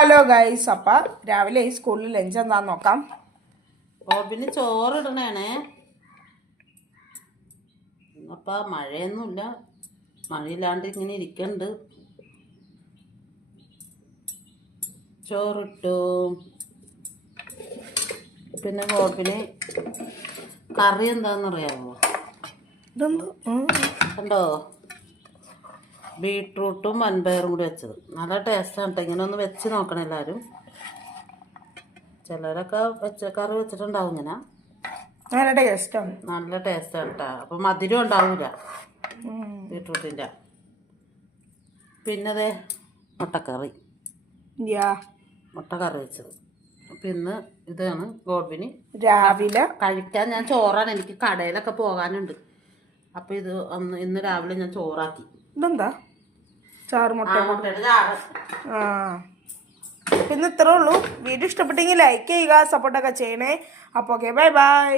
Hello guys, അപ്പം രാവിലെ ഈ സ്കൂളിൽ ലഞ്ച് എന്താന്ന് നോക്കാം. ഓബിന് ചോറിടണേ. അപ്പം മഴയൊന്നുമില്ല, മഴയില്ലാണ്ട് ഇങ്ങനെ ഇരിക്കണ്ട്. ചോറിട്ടു. പിന്നെ ഓബിന് കറി എന്താണെന്നറിയാമോ? കണ്ടോ, ബീട്രൂട്ടും വൻപയറും കൂടി വെച്ചത് നല്ല ടേസ്റ്റാണ് കേട്ടോ. ഇങ്ങനെ ഒന്ന് വെച്ച് നോക്കണം എല്ലാവരും. ചിലരൊക്കെ കറി വെച്ചിട്ടുണ്ടാവും ഇങ്ങനെ. നല്ല ടേസ്റ്റാണ്, നല്ല ടേസ്റ്റാണ് കേട്ടോ. അപ്പം മധുരം ഉണ്ടാവില്ല ബീട്രൂട്ടിൻ്റെ. പിന്നെ അതെ മുട്ടക്കറി, മുട്ടക്കറി വെച്ചത്. പിന്നെ ഇതാണ് ഗോപിന് രാവിലെ കഴിക്കാൻ. ഞാൻ ചോറാണ്, എനിക്ക് കടയിലൊക്കെ പോകാനുണ്ട്. അപ്പം ഇത് ഇന്ന് രാവിലെ ഞാൻ ചോറാക്കി. ഇതെന്താ ചാറ് മുട്ടയുടെ ചാറ്. പിന്നെ ഇത്രേ ഉള്ളൂ. വീഡിയോ ഇഷ്ടപ്പെട്ടെങ്കിൽ ലൈക്ക് ചെയ്യുക, സപ്പോർട്ടൊക്കെ ചെയ്യണേ. അപ്പോൾ ഓക്കെ, ബൈ ബൈ.